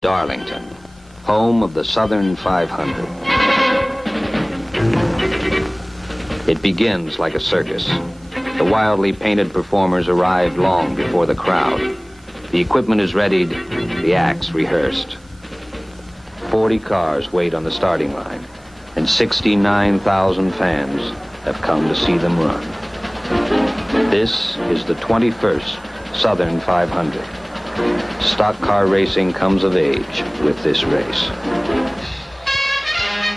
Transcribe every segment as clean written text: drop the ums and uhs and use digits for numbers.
Darlington, home of the Southern 500. It begins like a circus. The wildly painted performers arrive long before the crowd. The equipment is readied, the acts rehearsed. 40 cars wait on the starting line, and 69,000 fans have come to see them run. This is the 21st Southern 500. Stock car racing comes of age with this race.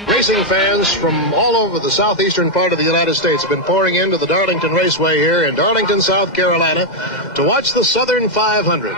Racing fans from all over the southeastern part of the United States have been pouring into the Darlington Raceway here in Darlington, South Carolina, to watch the Southern 500.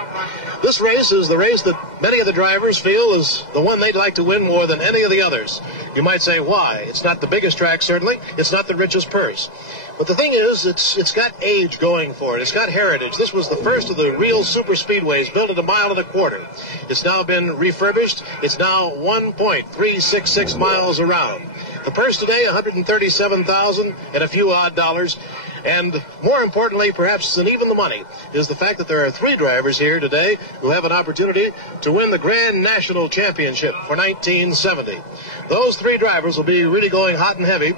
This race is the race that many of the drivers feel is the one they'd like to win more than any of the others. You might say, why? It's not the biggest track, certainly. It's not the richest purse. But the thing is, it's got age going for it. It's got heritage. This was the first of the real super speedways built at 1.25 miles. It's now been refurbished. It's now 1.366 miles around. The purse today, $137,000 and a few odd dollars. And more importantly, perhaps than even the money, is the fact that there are 3 drivers here today who have an opportunity to win the Grand National Championship for 1970. Those 3 drivers will be really going hot and heavy.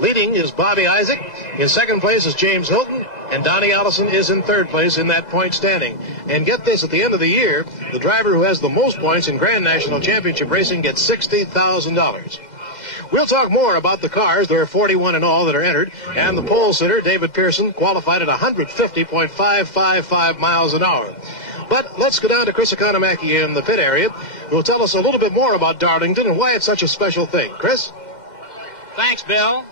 Leading is Bobby Isaac. In second place is James Hilton. And Donnie Allison is in third place in that point standing. And get this, at the end of the year, the driver who has the most points in Grand National Championship racing gets $60,000. We'll talk more about the cars. There are 41 in all that are entered. And the pole sitter, David Pearson, qualified at 150.555 miles an hour. But let's go down to Chris Economaki in the pit area, who will tell us a little bit more about Darlington and why it's such a special thing. Chris? Thanks, Bill.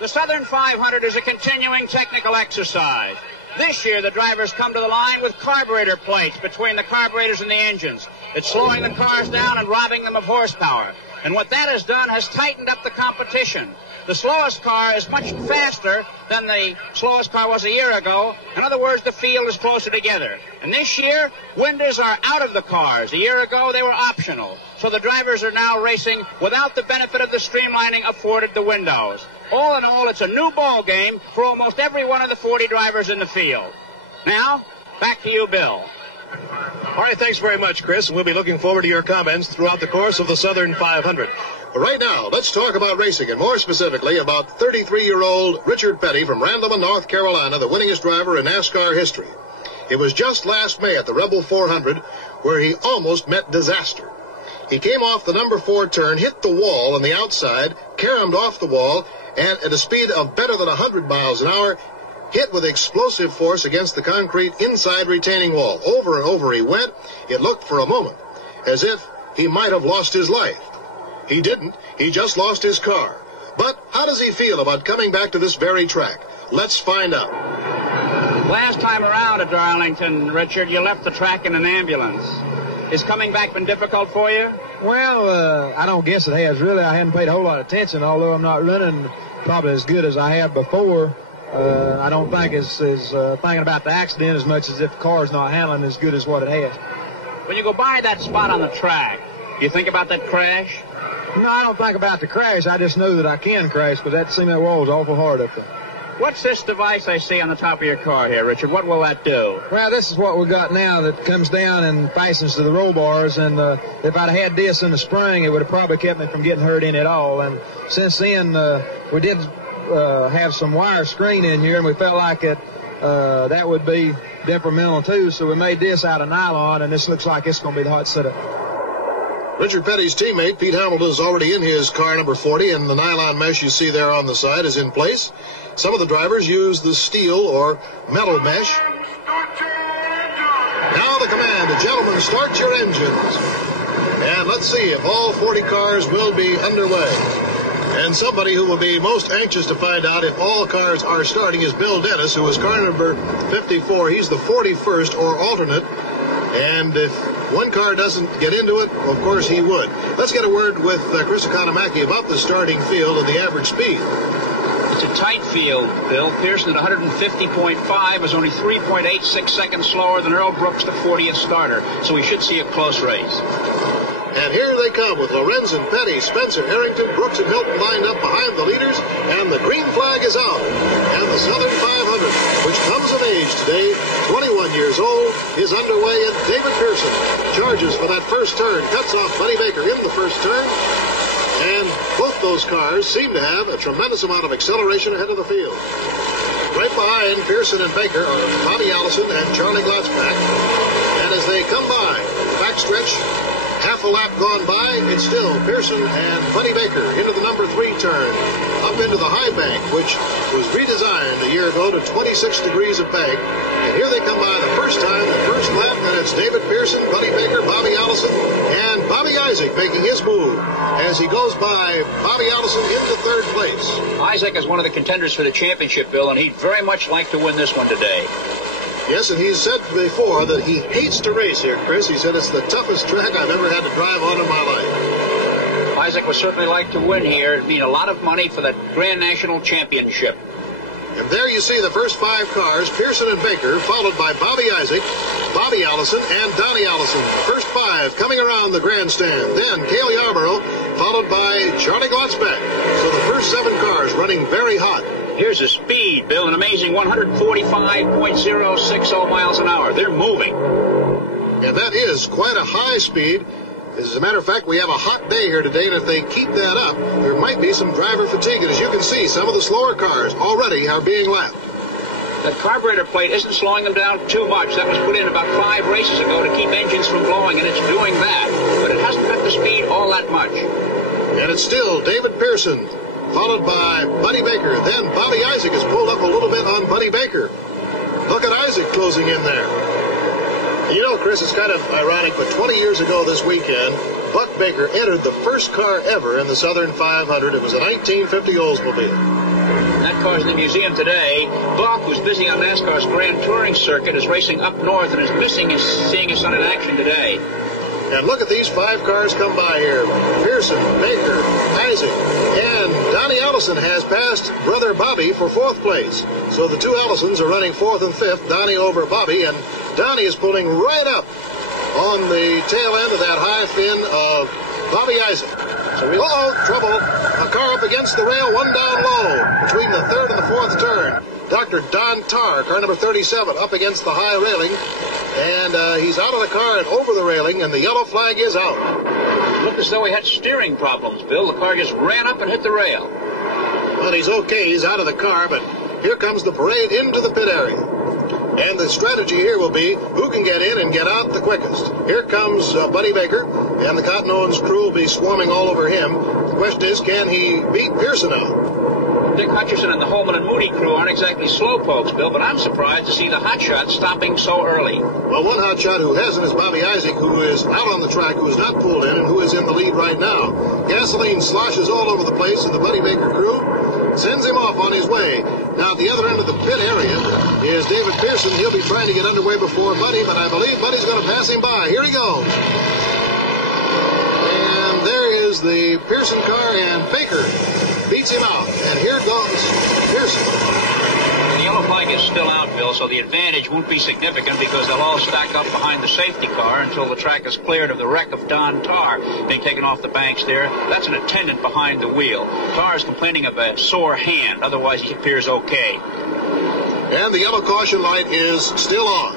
The Southern 500 is a continuing technical exercise. This year, the drivers come to the line with carburetor plates between the carburetors and the engines. It's slowing the cars down and robbing them of horsepower. And what that has done has tightened up the competition. The slowest car is much faster than the slowest car was a year ago. In other words, the field is closer together. And this year, windows are out of the cars. A year ago, they were optional. So the drivers are now racing without the benefit of the streamlining afforded the windows. All in all, it's a new ball game for almost every one of the 40 drivers in the field. Now, back to you, Bill. All right, thanks very much, Chris. We'll be looking forward to your comments throughout the course of the Southern 500. But right now, let's talk about racing, and more specifically about 33-year-old Richard Petty from Randleman, North Carolina, the winningest driver in NASCAR history. It was just last May at the Rebel 400 where he almost met disaster. He came off the number 4 turn, hit the wall on the outside, caromed off the wall, and at a speed of better than 100 miles an hour, hit with explosive force against the concrete inside retaining wall. Over and over he went. It looked for a moment as if he might have lost his life. He didn't. He just lost his car. But how does he feel about coming back to this very track? Let's find out. Last time around at Darlington, Richard, you left the track in an ambulance. Has coming back been difficult for you? Well, I don't guess it has, really. I hadn't paid a whole lot of attention, although I'm not running probably as good as I have before. I don't think it's thinking about the accident as much as if the car's not handling as good as what it has. When you go by that spot on the track, do you think about that crash? No, I don't think about the crash. I just know that I can crash, but that seemed that wall was awful hard up there. What's this device I see on the top of your car here, Richard? What will that do? Well, this is what we got now that comes down and fastens to the roll bars, and if I'd had this in the spring, it would have probably kept me from getting hurt in it all. And since then, we did have some wire screen in here, and we felt like that would be detrimental too, so we made this out of nylon, and this looks like it's going to be the hot setup. Richard Petty's teammate, Pete Hamilton, is already in his car number 40, and the nylon mesh you see there on the side is in place. Some of the drivers use the steel or metal mesh. Now the command, gentlemen, start your engines. And let's see if all 40 cars will be underway. And somebody who will be most anxious to find out if all cars are starting is Bill Dennis, who is car number 54. He's the 41st or alternate. And if one car doesn't get into it, of course he would. Let's get a word with Chris Economaki about the starting field and the average speed. It's a tight field, Bill. Pearson at 150.5 is only 3.86 seconds slower than Earl Brooks, the 40th starter. So we should see a close race. And here they come with Lorenz and Petty, Spencer, Harrington, Brooks, and Hilton lined up behind the leaders, and the green flag is out. And the Southern 500, which comes of age today, 21 years old, is underway, and David Pearson charges for that first turn, cuts off Buddy Baker in the first turn, and both those cars seem to have a tremendous amount of acceleration ahead of the field. Right behind Pearson and Baker are Bobby Allison and Charlie Glotzback, and as they come by the backstretch, half a lap gone by, it's still Pearson and Buddy Baker into the number 3 turn, up into the high bank, which was redesigned a year ago to 26 degrees of bank. And here they come by the first time, the first lap, and it's David Pearson, Buddy Baker, Bobby Allison, and Bobby Isaac making his move as he goes by Bobby Allison into third place. Isaac is one of the contenders for the championship, Bill, and he'd very much like to win this one today. Yes, and he's said before that he hates to race here, Chris. He said it's the toughest track I've ever had to drive on in my life. Isaac would certainly like to win here. It'd mean a lot of money for the Grand National Championship. And there you see the first 5 cars, Pearson and Baker, followed by Bobby Isaac, Bobby Allison, and Donnie Allison. First 5 coming around the grandstand. Then Cale Yarborough, followed by Charlie Glotzback. So the first 7 cars running very hot. Here's the speed, Bill, an amazing 145.060 miles an hour. They're moving. And that is quite a high speed. As a matter of fact, we have a hot day here today, and if they keep that up, there might be some driver fatigue. And as you can see, some of the slower cars already are being lapped. The carburetor plate isn't slowing them down too much. That was put in about 5 races ago to keep engines from blowing, and it's doing that. But it hasn't cut the speed all that much. And it's still David Pearson, followed by Buddy Baker. Then Bobby Isaac has pulled up a little bit on Buddy Baker. Look at Isaac closing in there. You know, Chris, it's kind of ironic, but 20 years ago this weekend, Buck Baker entered the first car ever in the Southern 500. It was a 1950 Oldsmobile. That car's in the museum today. Buck, who's busy on NASCAR's Grand Touring circuit, is racing up north and is missing seeing his son in action today. And look at these 5 cars come by here. Pearson, Baker, Isaac, and Donnie Allison has passed brother Bobby for 4th place. So the 2 Allisons are running 4th and 5th, Donnie over Bobby, and Donnie is pulling right up on the tail end of that high fin of Bobby Isaac. Uh-oh, trouble. A car up against the rail, one down low between the 3rd and the 4th turn. Dr. Don Tarr, car number 37, up against the high railing. And he's out of the car and over the railing, and the yellow flag is out. Looked as though he had steering problems, Bill. The car just ran up and hit the rail. Well, he's okay. He's out of the car, but here comes the parade into the pit area. And the strategy here will be who can get in and get out the quickest. Here comes Buddy Baker, and the Cotton Owens crew will be swarming all over him. The question is, can he beat Pearson out? Dick Hutcherson and the Holman and Moody crew aren't exactly slowpokes, Bill, but I'm surprised to see the hotshot stopping so early. Well, one hotshot who hasn't is Bobby Isaac, who is out on the track, who is not pulled in, and who is in the lead right now. Gasoline sloshes all over the place, and the Buddy Baker crew sends him off on his way. Now, at the other end of the pit area is David Pearson. He'll be trying to get underway before Buddy, but I believe Buddy's going to pass him by. Here he goes. And there is the Pearson car, and Baker beats him out. And here goes Pearson. The yellow flag is still out, Bill, so the advantage won't be significant because they'll all stack up behind the safety car until the track is cleared of the wreck of Don Tarr being taken off the banks there. That's an attendant behind the wheel. Tarr is complaining of a sore hand. Otherwise, he appears okay. And the yellow caution light is still on.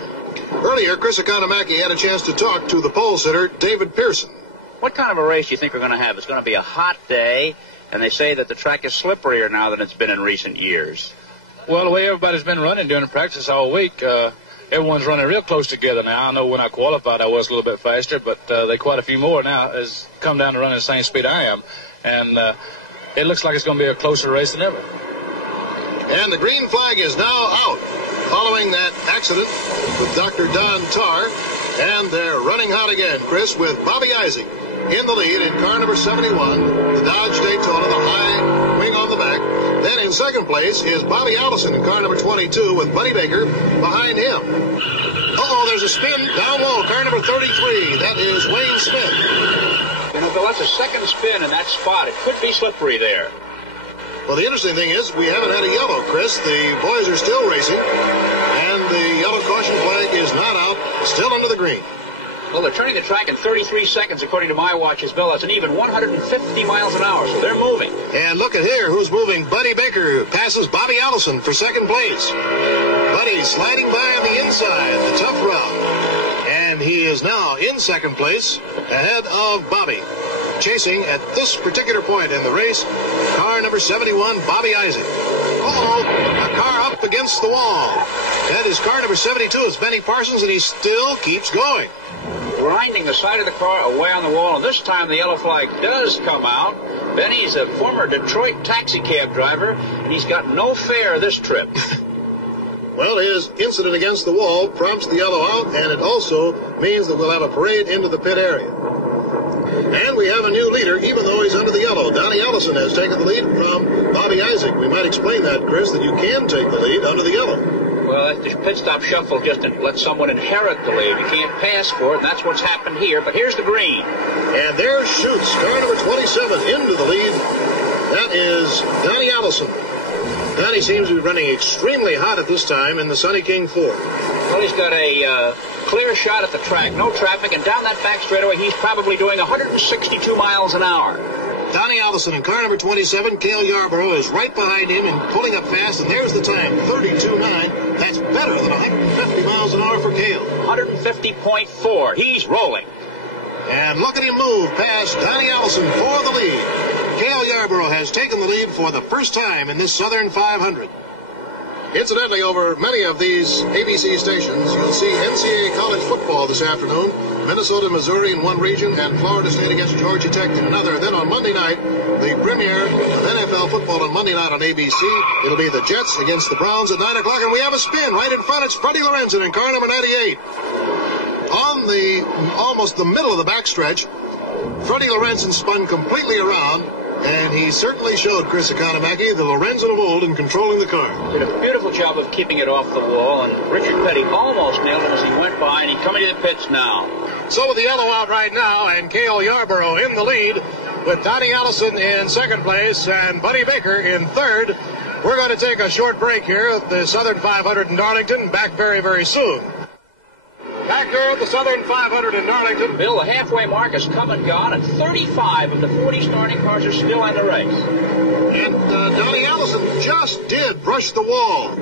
Earlier, Chris Economaki had a chance to talk to the pole sitter, David Pearson. What kind of a race do you think we're going to have? It's going to be a hot day, and they say that the track is slipperier now than it's been in recent years. Well, the way everybody's been running during the practice all week, everyone's running real close together now. I know when I qualified I was a little bit faster, but they quite a few more now has come down to running the same speed I am. And it looks like it's going to be a closer race than ever. And the green flag is now out following that accident with Dr. Don Tarr. And they're running hot again, Chris, with Bobby Isaac in the lead in car number 71, the Dodge Daytona, the high wing on the back. Then in second place is Bobby Allison in car number 22 with Buddy Baker behind him. Uh-oh, there's a spin down low, car number 33. That is Wayne Smith. You know, Bill, that's a second spin in that spot. It could be slippery there. Well, the interesting thing is we haven't had a yellow, Chris. The boys are still racing, and the yellow caution flag is not out, still under the green. Well, they're turning the track in 33 seconds, according to my watches, Bill. That's an even 150 miles an hour, so they're moving. And look at here, who's moving? Buddy Baker passes Bobby Allison for second place. Buddy sliding by on the inside, the tough route. And he is now in second place, ahead of Bobby. Chasing at this particular point in the race, car number 71, Bobby Isaac. A car up against the wall. That is car number 72. It's Benny Parsons, and he still keeps going. Grinding the side of the car away on the wall, and this time the yellow flag does come out. Benny's a former Detroit taxi cab driver, and he's got no fare this trip. Well, his incident against the wall prompts the yellow out, and it also means that we'll have a parade into the pit area. And we have a new leader, even though he's under the yellow. Donnie Ellison has taken the lead from Bobby Isaac. We might explain that, Chris, that you can take the lead under the yellow. Well, the pit stop shuffle just lets someone inherit the lead. You can't pass for it, and that's what's happened here. But here's the green. And there shoots car number 27 into the lead. That is Donnie Ellison. Donnie seems to be running extremely hot at this time in the Sonny King Ford. Well, he's got a clear shot at the track, no traffic, and down that back straightaway, he's probably doing 162 miles an hour. Donnie Allison in car number 27, Cale Yarborough, is right behind him and pulling up fast, and there's the time, 32.9. That's better than 150 miles an hour for Cale. 150.4. He's rolling. And look at him move past Donnie Ellison for the lead. Cale Yarborough has taken the lead for the first time in this Southern 500. Incidentally, over many of these ABC stations, you'll see NCAA college football this afternoon. Minnesota, Missouri in one region, and Florida State against Georgia Tech in another. Then on Monday night, the premiere of NFL football on Monday night on ABC. It'll be the Jets against the Browns at 9 o'clock, and we have a spin right in front. It's Freddie Lorenzen in car number 98. On almost the middle of the backstretch, Freddie Lorenzen spun completely around, and he certainly showed Chris Economaki the Lorenzen of old in controlling the car. Did a beautiful job of keeping it off the wall, and Richard Petty almost nailed him as he went by, and he's coming to the pits now. So with the yellow out right now, and Cale Yarborough in the lead, with Donnie Ellison in second place and Buddy Baker in third, we're going to take a short break here at the Southern 500 in Darlington. Back very, very soon. Back here at the Southern 500 in Darlington. Bill, the halfway mark has come and gone, and 35 of the 40 starting cars are still in the race. And Donnie Ellison just did brush the wall.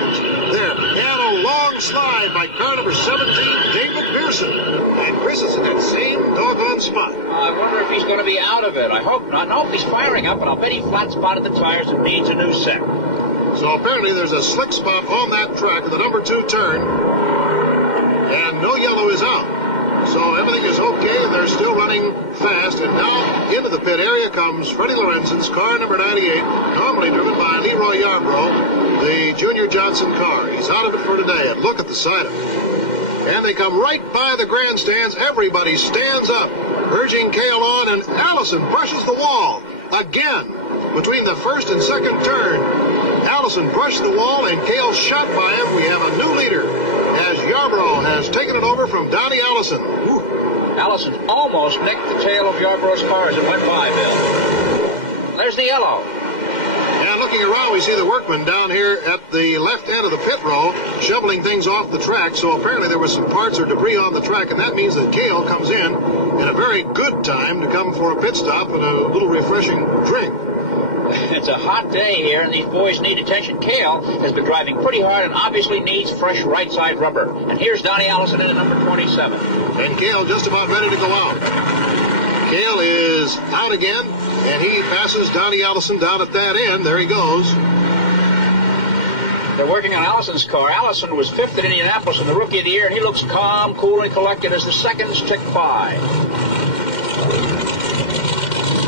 There, and a long slide by car number 17, David Pearson. And Chris is in that same doggone spot. I wonder if he's going to be out of it. I hope not. No, he's firing up, and I'll bet he flat spotted the tires and needs a new set. So apparently there's a slick spot on that track at the number 2 turn. And no yellow is out. So everything is okay, and they're still running fast. And now into the pit area comes Freddie Lorenzen's car number 98, normally driven by Leroy Yarborough, the Junior Johnson car. He's out of it for today, and look at the side of it. And they come right by the grandstands. Everybody stands up, urging Cale on, and Allison brushes the wall again. Between the first and second turn, Allison brushed the wall, and Cale shot by him. We have a new leader, as Yarborough has taken it over from Donnie Ellison. Ooh. Allison almost nicked the tail of Yarborough's car as it went by, Bill. There's the yellow. And looking around, we see the workmen down here at the left end of the pit row shoveling things off the track. So apparently there was some parts or debris on the track, and that means that Cale comes in a very good time to come for a pit stop and a little refreshing drink. It's a hot day here, and these boys need attention. Cale has been driving pretty hard and obviously needs fresh right-side rubber. And here's Donnie Ellison in the number 27. And Cale just about ready to go out. Cale is out again, and he passes Donnie Ellison down at that end. There he goes. They're working on Allison's car. Allison was 5th at Indianapolis in the Rookie of the Year, and he looks calm, cool, and collected as the seconds tick by.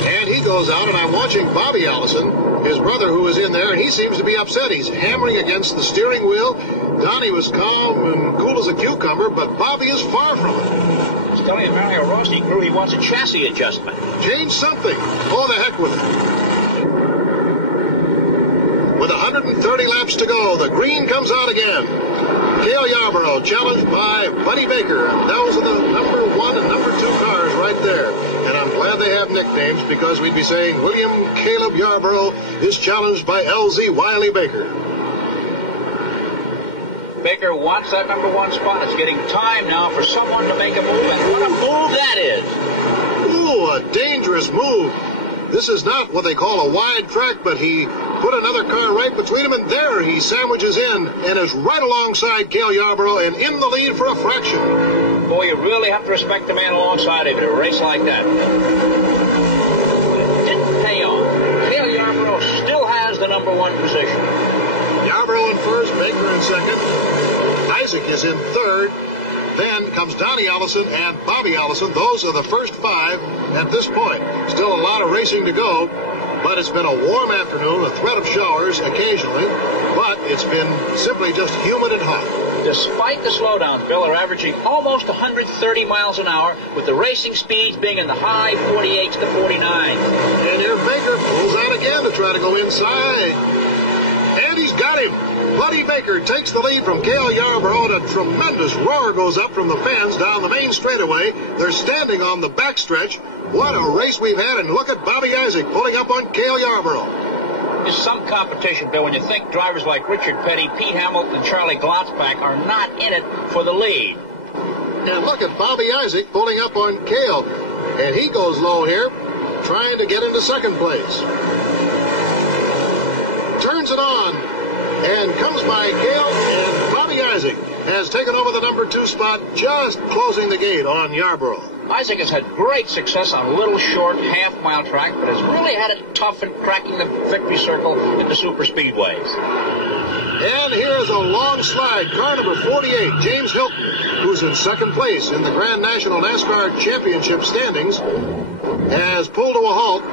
And he goes out, and I'm watching Bobby Allison, his brother, who is in there, and he seems to be upset. He's hammering against the steering wheel. Donnie was calm and cool as a cucumber, but Bobby is far from it. He's telling the Mario Rossi crew he wants a chassis adjustment. Change something. Oh, the heck with it. With 130 laps to go, the green comes out again. Cale Yarborough challenged by Buddy Baker, and those are the number 1 and number 2 cars right there. And I'm glad they have nicknames, because we'd be saying William Caleb Yarborough is challenged by LZ Wiley Baker. Baker wants that number 1 spot. It's getting time now for someone to make a move, and what a move that is. Ooh, a dangerous move. This is not what they call a wide track, but he put another car right between him, and there he sandwiches in and is right alongside Cale Yarborough and in the lead for a fraction. Boy, you really have to respect the man alongside of you in a race like that. It didn't pay off. Cale Yarborough still has the number 1 position. Yarborough in first, Baker in second. Isaac is in third. Then comes Donnie Allison and Bobby Allison. Those are the first 5 at this point. Still a lot of racing to go, but it's been a warm afternoon, a threat of showers occasionally, but it's been simply just humid and hot. Despite the slowdowns, Bill, are averaging almost 130 miles an hour, with the racing speeds being in the high 48s to 49s. And here Baker pulls out again to try to go inside. And he's got him. Buddy Baker takes the lead from Cale Yarborough, and a tremendous roar goes up from the fans down the main straightaway. They're standing on the backstretch. What a race we've had, and look at Bobby Isaac pulling up on Cale Yarborough. There's some competition, Bill, when you think drivers like Richard Petty, Pete Hamilton, and Charlie Glotzbach are not in it for the lead. And look at Bobby Isaac pulling up on Cale, and he goes low here, trying to get into second place. Turns it on, and comes by Cale, and Bobby Isaac has taken over the number 2 spot, just closing the gate on Yarborough. Isaac has had great success on little short half-mile track, but has really had it tough in cracking the victory circle in the super speedways. And here's a long slide. Car number 48, James Hilton, who's in second place in the Grand National NASCAR Championship standings, has pulled to a halt.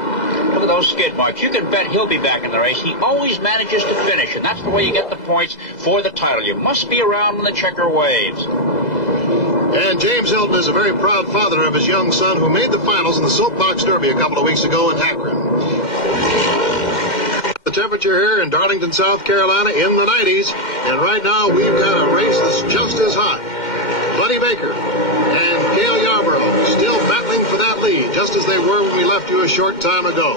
Look at those skid marks. You can bet he'll be back in the race. He always manages to finish, and that's the way you get the points for the title. You must be around when the checker waves. And James Hilton is a very proud father of his young son, who made the finals in the Soapbox Derby a couple of weeks ago in Akron. The temperature here in Darlington, South Carolina, in the 90s, and right now we've got a race that's just as hot. Buddy Baker and Cale Yarborough still battling for that lead, just as they were when we left you a short time ago.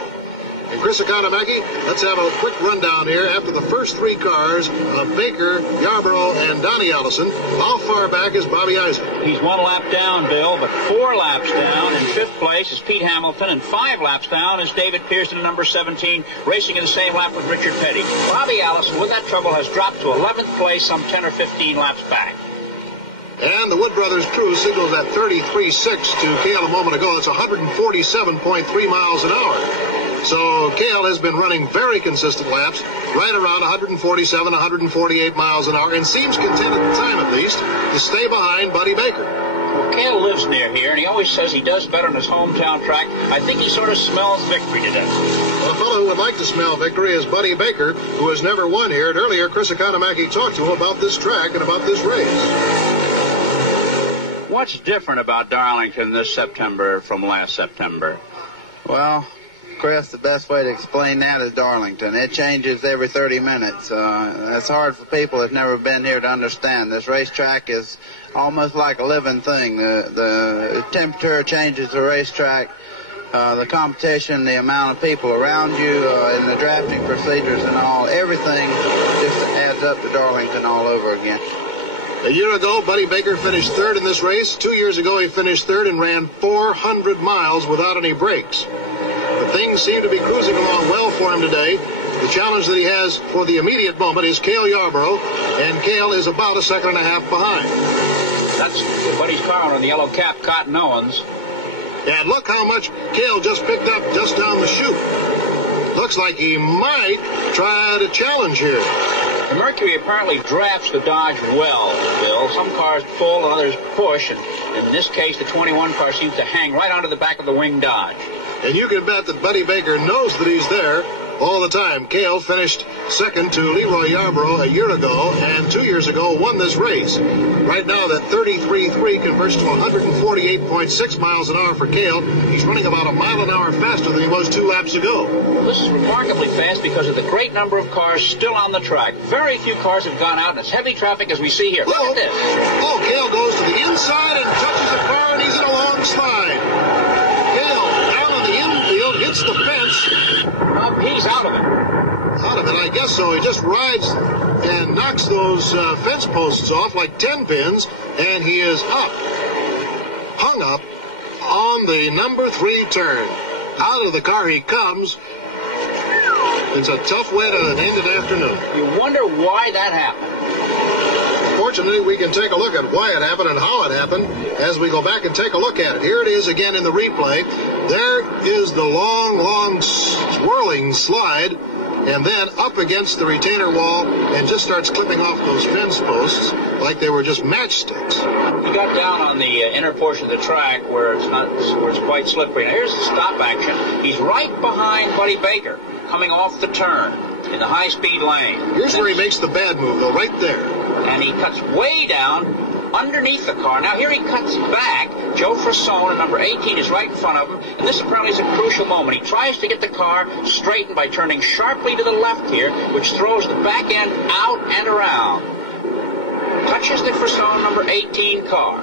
And Chris Economaki, let's have a quick rundown here after the first 3 cars of Baker, Yarborough, and Donnie Allison. How far back is Bobby Isaac? He's 1 lap down, Bill, but 4 laps down. In 5th place is Pete Hamilton, and 5 laps down is David Pearson in number 17, racing in the same lap with Richard Petty. Bobby Allison, with that trouble, has dropped to 11th place, some 10 or 15 laps back. And the Wood Brothers crew signaled that 33.6 to Cale a moment ago. It's 147.3 miles an hour. So Cale has been running very consistent laps, right around 147, 148 miles an hour, and seems content at the time, at least, to stay behind Buddy Baker. Well, Cale lives near here, and he always says he does better on his hometown track. I think he sort of smells victory today. Well, a fellow who would like to smell victory is Buddy Baker, who has never won here. And earlier, Chris Economaki talked to him about this track and about this race. What's different about Darlington this September from last September? Well, Chris, the best way to explain that is Darlington. It changes every 30 minutes. It's hard for people who've never been here to understand. This racetrack is almost like a living thing. The temperature changes the racetrack. The competition, the amount of people around you, and the drafting procedures and all, everything just adds up to Darlington all over again. A year ago, Buddy Baker finished 3rd in this race. 2 years ago, he finished 3rd and ran 400 miles without any breaks. But things seem to be cruising along well for him today. The challenge that he has for the immediate moment is Cale Yarborough, and Cale is about a second and a half behind. That's Buddy's car on the yellow cap, Cotton Owens. And look how much Cale just picked up just down the chute. Looks like he might try to challenge here. The Mercury apparently drafts the Dodge well, Bill. Some cars pull, others push, and in this case, the 21 car seems to hang right onto the back of the wing Dodge. And you can bet that Buddy Baker knows that he's there all the time. Cale finished second to Leroy Yarborough a year ago, and 2 years ago won this race. Right now, that 33.3 converts to 148.6 miles an hour for Cale. He's running about a mile an hour faster than he was 2 laps ago. Well, this is remarkably fast because of the great number of cars still on the track. Very few cars have gone out, and it's heavy traffic as we see here. Look at this. Oh, Cale goes to the inside and touches the car, and he's in a long slide. Cale down on the infield, hits the fence. He's out of it. Out of it, I guess so. He just rides and knocks those fence posts off like 10 pins, and he is up, hung up on the number 3 turn. Out of the car he comes. It's a tough way to end an afternoon. You wonder why that happened. Fortunately, we can take a look at why it happened and how it happened as we go back and take a look at it. Here it is again in the replay. There is the long swirling slide, and then up against the retainer wall and just starts clipping off those fence posts like they were just matchsticks. He got down on the inner portion of the track where it's quite slippery. Now here's the stop action. He's right behind Buddy Baker coming off the turn in the high-speed lane. Here's where he makes the bad move, though, right there. And he cuts way down underneath the car. Now here he cuts back. Joe Frasone, number 18, is right in front of him, and this apparently is a crucial moment. He tries to get the car straightened by turning sharply to the left here, which throws the back end out and around. Touches the Frasone, number 18 car.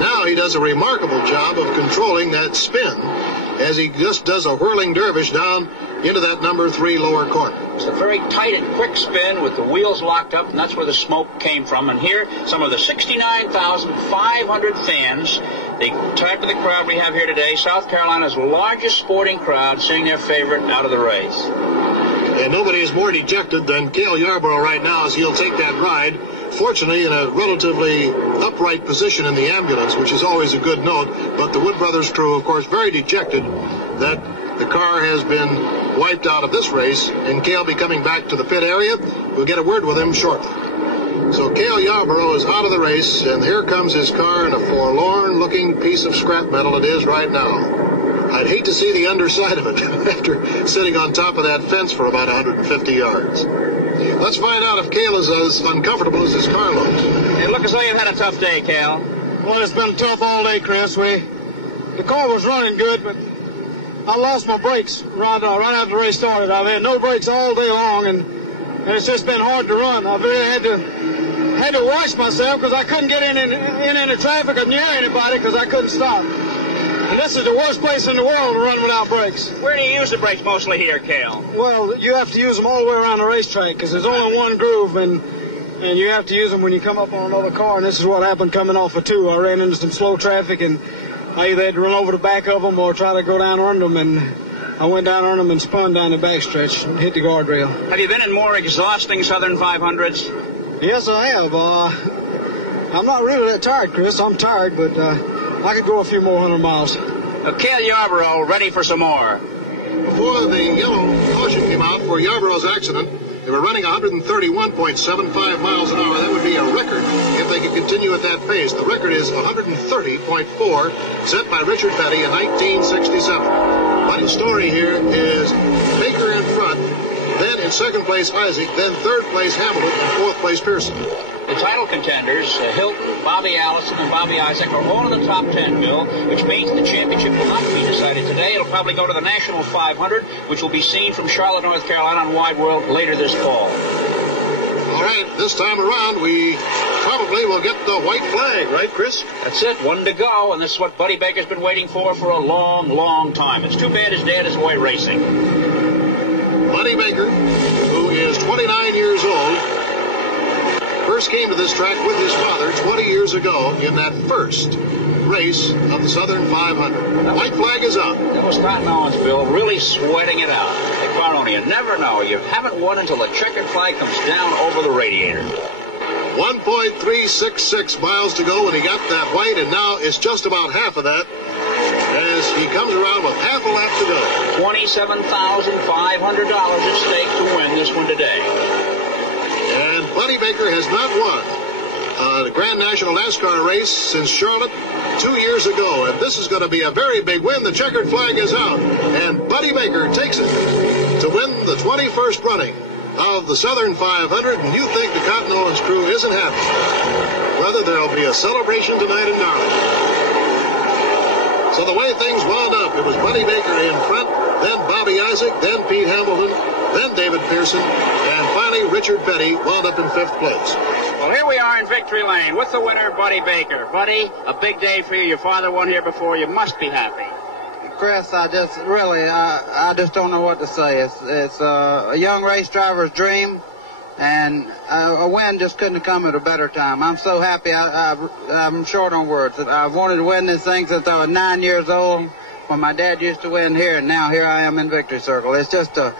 Now he does a remarkable job of controlling that spin as he just does a whirling dervish down into that number 3 lower corner. It's a very tight and quick spin with the wheels locked up, and that's where the smoke came from. And here, some of the 69,500 fans, the type of the crowd we have here today, South Carolina's largest sporting crowd, seeing their favorite out of the race. And nobody is more dejected than Cale Yarborough right now as he'll take that ride. Fortunately, in a relatively upright position in the ambulance, which is always a good note. But the Wood Brothers crew, of course, very dejected that the car has been wiped out of this race, and Cale be coming back to the pit area. We'll get a word with him shortly. So Cale Yarborough is out of the race, and here comes his car in a forlorn-looking piece of scrap metal it is right now. I'd hate to see the underside of it after sitting on top of that fence for about 150 yards. Let's find out if Cale is as uncomfortable as his car looks. It looks as though you've had a tough day, Cale. Well, it's been tough all day, Chris. The car was running good, but I lost my brakes right after the race started. I've had no brakes all day long, and it's just been hard to run. I've really had to watch myself because I couldn't get in any traffic or near anybody because I couldn't stop. And this is the worst place in the world to run without brakes. Where do you use the brakes mostly here, Cale? Well, you have to use them all the way around the racetrack because there's only one groove, and you have to use them when you come up on another car. And this is what happened coming off of 2. I ran into some slow traffic, and I either had to run over the back of them or try to go down under them. And I went down under them and spun down the backstretch and hit the guardrail. Have you been in more exhausting Southern 500s? Yes, I have. I'm not really that tired, Chris. I'm tired, but I could go a few more 100 miles. Cale Yarborough ready for some more. Before the yellow caution came out for Yarborough's accident, they were running 131.75 miles an hour. That would be a record if they could continue at that pace. The record is 130.4, set by Richard Petty in 1967. But the story here is Baker in front, then in second place Isaac, then third place Hamilton, and fourth place Pearson. The title contenders, Hilton, Bobby Allison, and Bobby Isaac, are all in the top 10, Bill, which means the championship will not be decided today. It'll probably go to the National 500, which will be seen from Charlotte, North Carolina on Wide World later this fall. All right, this time around, we probably will get the white flag, right, Chris? That's it, 1 to go, and this is what Buddy Baker's been waiting for a long, long time. It's too bad his dad is away racing. Buddy Baker, who is 29 years old, first came to this track with his father 20 years ago in that first race of the Southern 500. The white flag is up. That was Cotton Owens, Bill, really sweating it out. Hey, Baroni, you never know. You haven't won until the checkered flag comes down over the radiator. 1.366 miles to go when he got that white, and now it's just about half of that as he comes around with half a lap to go. $27,500 at stake to win this one today. And Buddy Baker has not won the Grand National NASCAR race since Charlotte 2 years ago. And this is going to be a very big win. The checkered flag is out. And Buddy Baker takes it to win the 21st running of the Southern 500. And you think the Cotton Owens crew isn't happy. Rather, there'll be a celebration tonight in Darlington. So the way things wound up, it was Buddy Baker in front, then Bobby Isaac, then Pete Hamilton, then David Pearson, and finally Richard Petty wound up in 5th place. Well, here we are in Victory Lane with the winner, Buddy Baker. Buddy, a big day for you. Your father won here before. You must be happy. Chris, I just don't know what to say. It's a young race driver's dream. And a win just couldn't have come at a better time. I'm so happy. I'm short on words. I've wanted to win this thing since I was 9 years old, when my dad used to win here, and now here I am in Victory Circle. It's just a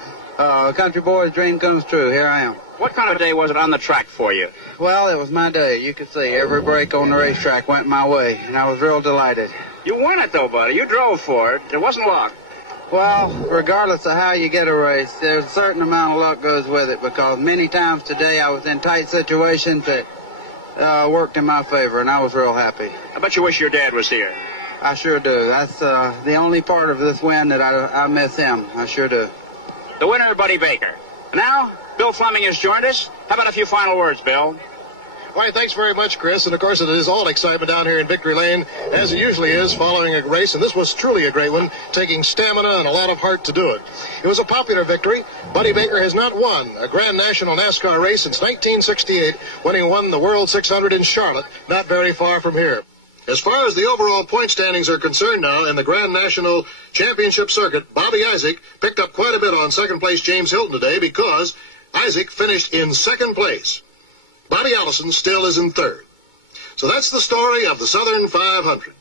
country boy's dream comes true. Here I am. What kind of day was it on the track for you? Well, it was my day. You could see every break on the racetrack went my way, and I was real delighted. You won it, though, buddy. You drove for it. It wasn't luck. Well, regardless of how you get a race, there's a certain amount of luck goes with it, because many times today I was in tight situations that worked in my favor, and I was real happy. I bet you wish your dad was here. I sure do. That's the only part of this win that I miss him. I sure do. The winner, Buddy Baker. Now, Bill Fleming has joined us. How about a few final words, Bill? All right, thanks very much, Chris. And, of course, it is all excitement down here in Victory Lane, as it usually is following a race. And this was truly a great one, taking stamina and a lot of heart to do it. It was a popular victory. Buddy Baker has not won a Grand National NASCAR race since 1968, when he won the World 600 in Charlotte, not very far from here. As far as the overall point standings are concerned now in the Grand National Championship Circuit, Bobby Isaac picked up quite a bit on second-place James Hilton today, because Isaac finished in second place. Bobby Allison still is in third. So that's the story of the Southern 500.